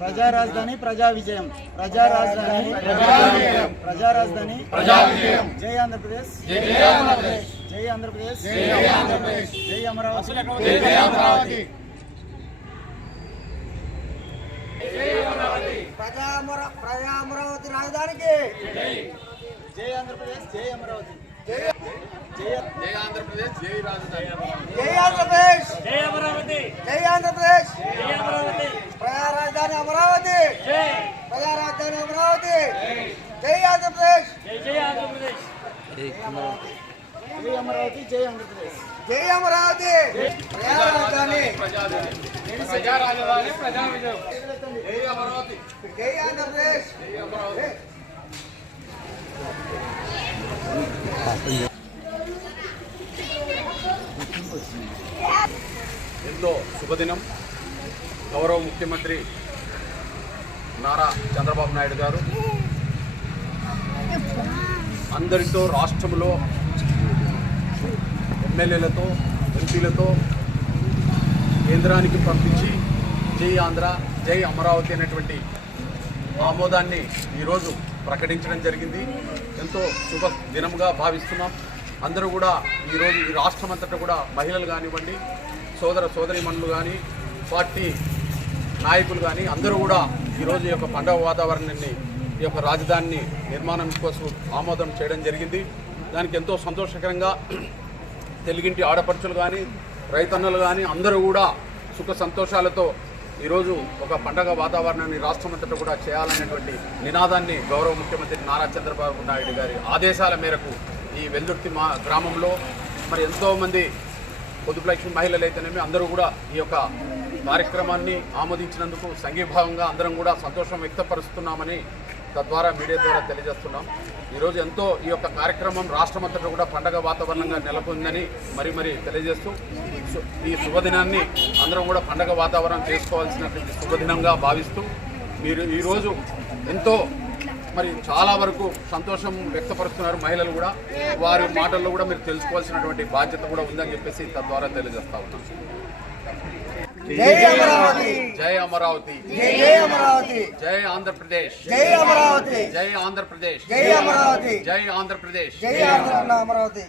ప్రజా రాజధాని ప్రజా విజయం. ప్రజా రాజధాని ప్రజా రాజధాని జై ఆంధ్రప్రదేశ్. జై ఆంధ్రప్రదేశ్. జై అమరావతి. ప్రజా అమరావతి రాజధానికి జై ఆంధ్రప్రదేశ్. జై అమరావతి. జై ఆంధ్రప్రదేశ్. జై రాజధాని. జై ఆంధ్రప్రదేశ్. జై అమరావతి. జై ఆంధ్రప్రదేశ్. జై అమరావతి. ప్రజా రాజధాని అమరావతి. ప్రజా రాజధాని అమరావతి. జై ఆంధ్రప్రదేశ్. జై ఆంధ్రప్రదేశ్. జై అమరావతి. జై అమరావతి. జై ఆంధ్రప్రదేశ్. జై అమరావతి. ప్రజా రాజధాని ప్రజా రాజధాని ప్రజా విజయం. జై అమరావతి. జై ఆంధ్రప్రదేశ్. జై అమరావతి. ఎంతో శుభదినం. గౌరవ ముఖ్యమంత్రి నారా చంద్రబాబు నాయుడు గారు అందరితో రాష్ట్రంలో ఎమ్మెల్యేలతో ఎంపీలతో కేంద్రానికి పంపించి జై ఆంధ్ర జై అమరావతి అనేటువంటి ఆమోదాన్ని ఈరోజు ప్రకటించడం జరిగింది. ఎంతో శుభ దినంగా భావిస్తున్నాం. అందరూ కూడా ఈరోజు ఈ రాష్ట్రం అంతటా కూడా మహిళలు కానివ్వండి, సోదరీమణులు కానీ, పార్టీ నాయకులు కానీ అందరూ కూడా ఈరోజు ఈ యొక్క పండుగ వాతావరణాన్ని ఈ యొక్క రాజధాని నిర్మాణం కోసం ఆమోదం చేయడం జరిగింది. దానికి ఎంతో సంతోషకరంగా తెలుగింటి ఆడపడుచులు కానీ, రైతన్నలు కానీ అందరూ కూడా సుఖ సంతోషాలతో ఈరోజు ఒక పండగ వాతావరణాన్ని రాష్ట్రం అంతటా కూడా చేయాలనేటువంటి నినాదాన్ని గౌరవ ముఖ్యమంత్రి నారా చంద్రబాబు నాయుడు గారి ఆదేశాల మేరకు ఈ వెల్దుర్తి గ్రామంలో మరి ఎంతోమంది పొదుపు లక్ష్మి మహిళలు అయితేనేమి అందరూ కూడా ఈ యొక్క కార్యక్రమాన్ని ఆమోదించినందుకు సంఘీభావంగా అందరం కూడా సంతోషం వ్యక్తపరుస్తున్నామని తద్వారా మీడియా ద్వారా తెలియజేస్తున్నాం. ఈరోజు ఎంతో ఈ యొక్క కార్యక్రమం రాష్ట్రమంతటా కూడా పండగ వాతావరణంగా నెలకొందని మరి తెలియజేస్తూ ఈ శుభదినాన్ని అందరం కూడా పండగ వాతావరణం చేసుకోవాల్సినటువంటి శుభదినంగా భావిస్తూ మీరు ఈరోజు ఎంతో మరి చాలా వరకు సంతోషం వ్యక్తపరుస్తున్నారు మహిళలు కూడా. వారి మాటల్లో కూడా మీరు తెలుసుకోవాల్సినటువంటి బాధ్యత కూడా ఉందని చెప్పేసి తద్వారా తెలియజేస్తా ఉన్నాం. జై అమరావతి. జై అమరావతి. జై అమరావతి. జై ఆంధ్రప్రదేశ్. జై అమరావతి. జై ఆంధ్రప్రదేశ్. జై అమరావతి. జై ఆంధ్రప్రదేశ్. జై అమరావతి.